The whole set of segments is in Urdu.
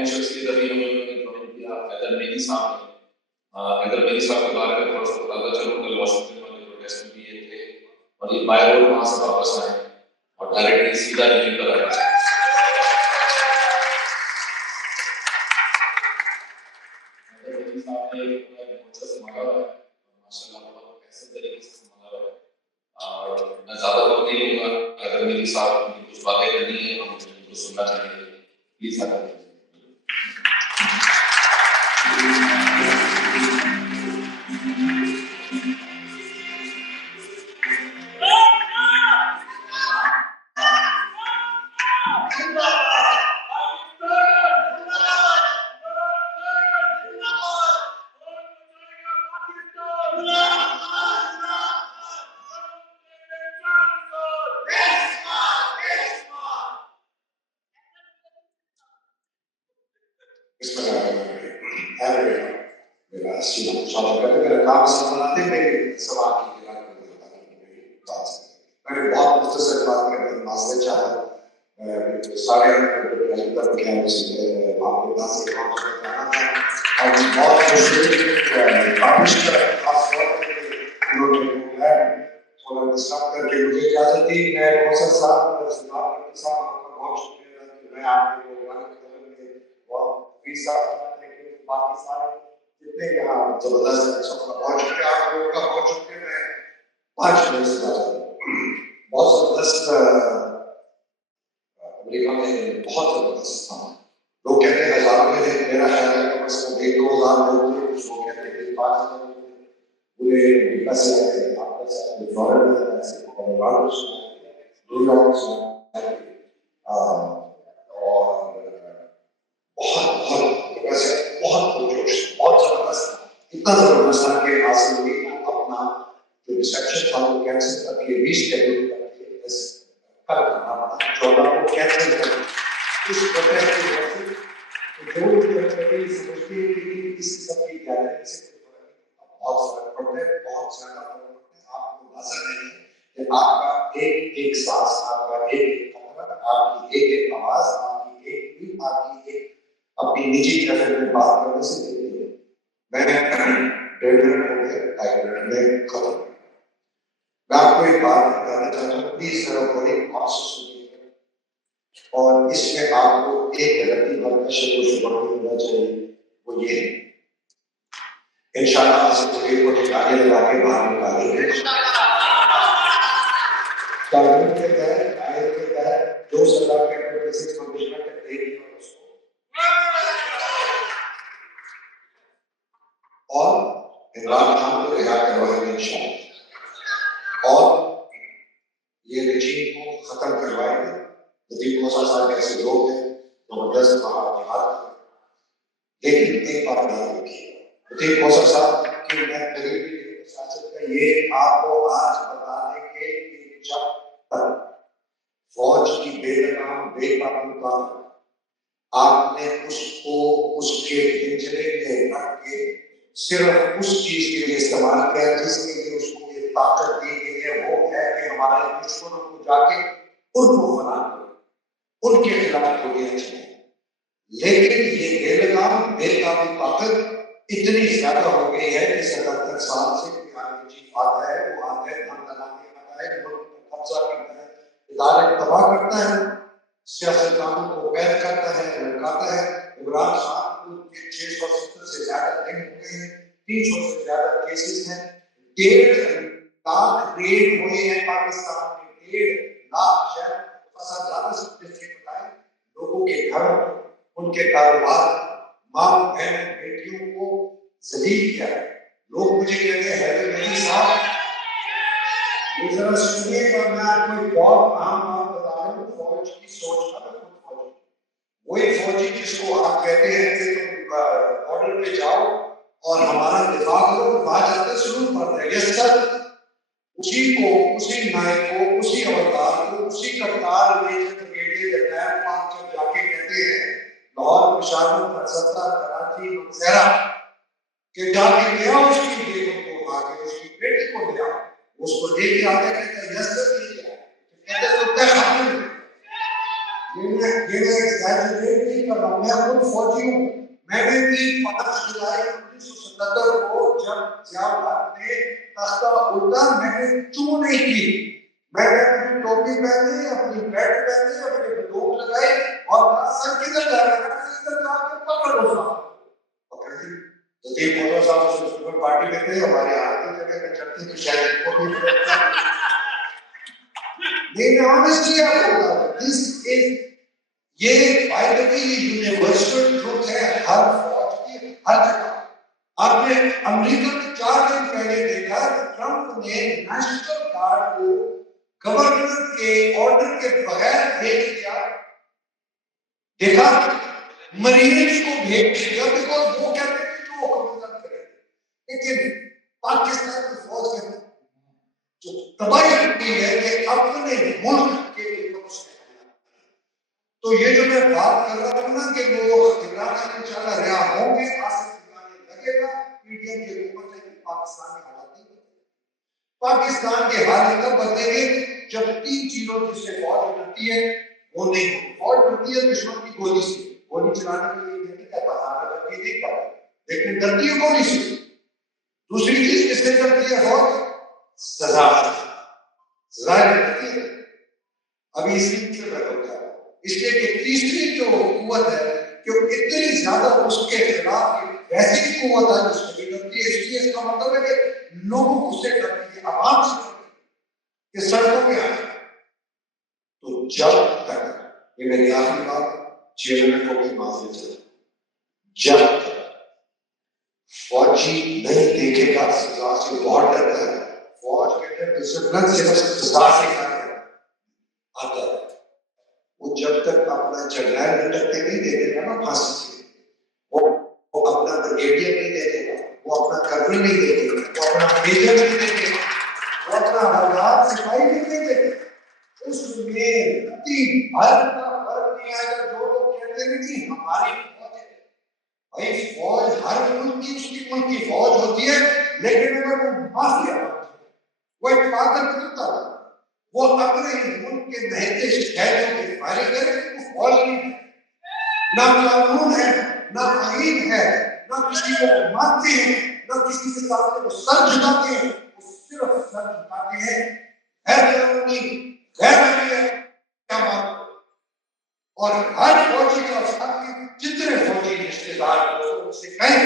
اہم شخصیت ابھی ہم لوگوں نے جوائن کیا حیدر مہدی صاحب نے. حیدر مہدی صاحب کے بارے میں تھوڑا سا بتا دو. چلو کل واشنگٹن والے پروٹیسٹ میں بھی یہ تھے اور یہ بائی روڈ وہاں سے واپس آئے اور ڈائریکٹلی سیدھا دلی پر آئے. حیدر مہدی صاحب نے بہت سنبھالا ہوا ہے ماشاء اللہ بہت احسن طریقے سے سنبھالا ہوا ہے. اور میں زیادہ وقت نہیں لوں گا. حیدر مہدی صاحب کی کچھ باتیں کرنی ہیں ہم ان کو سننا چاہیں گے. Please Haider Mahdi. ایگزیجریٹ نہیں کر رہا ہوں، میں خود فوجی ہوں. میں نے بھی 5 جولائی 1977 کو جب ضیاء الحق نے تختہ الٹا میں نے چوں نہیں کی. میں نے اپنی ٹوپی پہنی، اپنی بیلٹ پہنی، اپنی بندوق لگائی اور کہا سر کدھر جا رہا ہے؟ ادھر جا کے پکڑ لو صاحب. پکڑ لی. جدید مولانا صاحب اس میں پارٹی میں تھے، ہمارے ہاتھ کی جگہ پہ چڑھتے تو شاید ان کو بھی لیکن honestly آپ کو بتا دیں this is یہ by the way یہ یونیورسل ٹروتھ ہے ہر فوج کی ہر جگہ. آپ نے امریکہ میں 4 دن پہلے دیکھا ٹرمپ نے نیشنل گارڈ کو گورنر کے آرڈر کے بغیر بھیج دیا. دیکھا مریض کو بھیج دیا بیکاز وہ کہتے ہیں کہ وہ حکومت کرے. لیکن پاکستان کی فوج کے جو تباہی ہوتی ہے کہ اپنے ملک کے لوگوں سے. تو یہ جو میں بات کر رہا ہوں نا کہ وہ عمران خان انشاءاللہ رہا ہوں گے، آصف علی لگے گا پی ڈی ایم کے حکومت ہے کہ پاکستان کی حالت نہیں بدلے. پاکستان کے حالات تب بدلیں گے جب 3 چیزوں جس سے فوج ڈرتی ہے وہ نہیں ہوگی. فوج ڈرتی ہے دشمن کی گولی سے، گولی چلانے کے لیے نہیں کہتا ہارا کرتی نہیں پاتا لیکن ڈرتی ہے گولی سے. دوسری چیز کس سے ڈرتی ہے فوج؟ سزا سے. سزا ڈرتی ہے. ابھی اسی سے میں ہوتا ہے اس لیے کہ تیسری جو قوت ہے کہ وہ اتنی زیادہ اس کے خلاف ویسی قوت ہے جس کو ڈرتی ہے. اس لیے اس کا مطلب ہے کہ لوگوں کو سے ڈرتی ہے، عوام سے ڈرتی ہے کہ سڑکوں پہ آئے. تو جب تک یہ میری آخری بات 6 منٹ کو بھی معذرت چاہتا ہوں، جب تک فوجی نہیں دیکھے گا سزا سے بہت ڈرتا ہے. فوج کے اندر ڈسپلن صرف سزا سے آتا ہے. وہ جب تک اپنا جنرل لٹکتے نہیں دیکھے گا نا پھانسی سے، وہ اپنا بریگیڈیئر نہیں دیکھے گا، وہ اپنا کرنل نہیں دیکھے گا، وہ اپنا میجر نہیں دیکھے گا، وہ اپنا ہردار سپاہی نہیں دیکھے گا. اس میں رتی بھر کا فرق نہیں آئے گا. جو لوگ کہتے ہیں کہ ہماری فوج ہے، بھائی فوج ہر ملک کی اس کی ملک کی فوج ہوتی ہے، لیکن اگر وہ مافیا وہ ایک پاگل کرتا ہے، وہ اپنے ملک کے نہتے شہروں کے فائرنگ کرے، وہ فوج نہیں ہے. نہ قانون ہے، نہ آئین ہے، نہ کسی کو مانتے ہیں، نہ کسی کے سامنے وہ سر جھکاتے ہیں. وہ صرف سر جھکاتے ہیں غیر قانونی غیر عملی احکامات. اور ہر فوجی کا ساتھی جتنے فوجی رشتے دار ان سے کہیں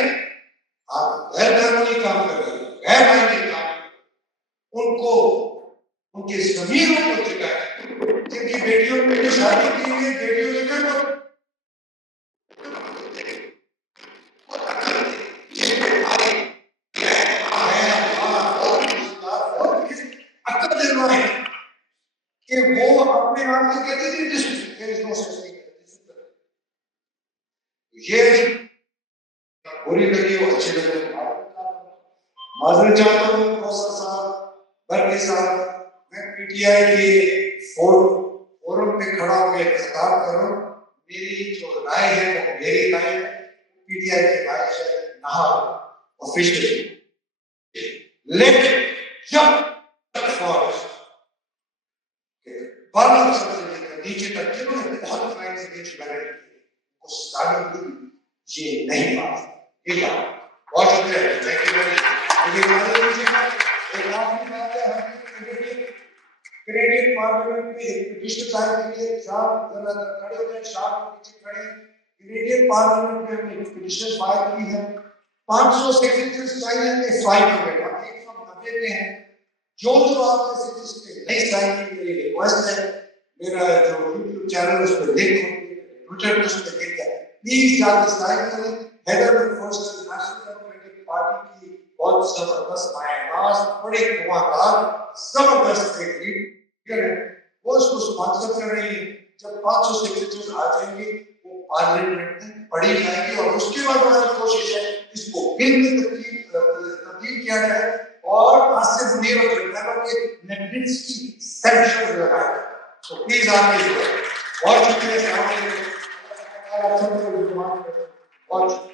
آپ غیر قانونی کام کر رہے ہیں، غیر آئینی کام، ان کو ان کے ضمیروں کو جگائیں. جن کی بیٹیوں نے شادی کی ہے، بیٹیوں نے کہا عقل دلوائے کہ وہ اپنے آپ سے کہتے تھے یہ بری لگی وہ اچھے لگے. معذرت چاہتا ہوں کوثر صاحب، برقی صاحب، میں پی ٹی آئی کے فورم پہ کھڑا ہو کے خطاب کر رہا ہوں. میری جو رائے ہے وہ میری رائے ہے، پی ٹی آئی کی رائے ہے نہ آفیشلی. لیکن جب تک فوج بالا سطح سے لے کر نیچے تک جنہوں نے بہت کرائم اگینسٹ ہیومینٹی کو سزا دی، یہ نہیں بات یہ بات بہت شکریہ ہے. Thank you very Canadian parliament میں ایک پٹیشن دائر کی ہے. شام کھڑے ہو جائیں، شام کے پیچھے کھڑے. کینیڈین پارلیمنٹ میں ہم نے پٹیشن فائل کی ہے. 500 سگنیچرز چاہیے کہ 500 190 پہ ہیں. جو آپ میں سے جس نے نہیں سائن کی میری ریکویسٹ ہے، میرا جو یوٹیوب چینل اس پہ لنک ہو ٹویٹر پہ اس پہ لنک ہے، پلیز جا کے سائن کریں. Haider first national democratic party کی بہت زبردست مایاراز، بڑے دعاکار، زبردست ایک لیڈر ہے، وہ اس کو اسپانسر کر رہی ہے. جب 500 سگنیچرز آ جائیں گے وہ پارلیمنٹ میں پڑھی جائیں گی اور اس کے بعد ہماری کوشش ہے اس کو بل میں تبدیل کیا جائے اور آج سے منیر اور جنرل کے نیٹفلکس کی سینکشن لگائے جائے. تو پلیز آپ کے لیے بہت شکریہ. السلام علیکم. بہت شکریہ.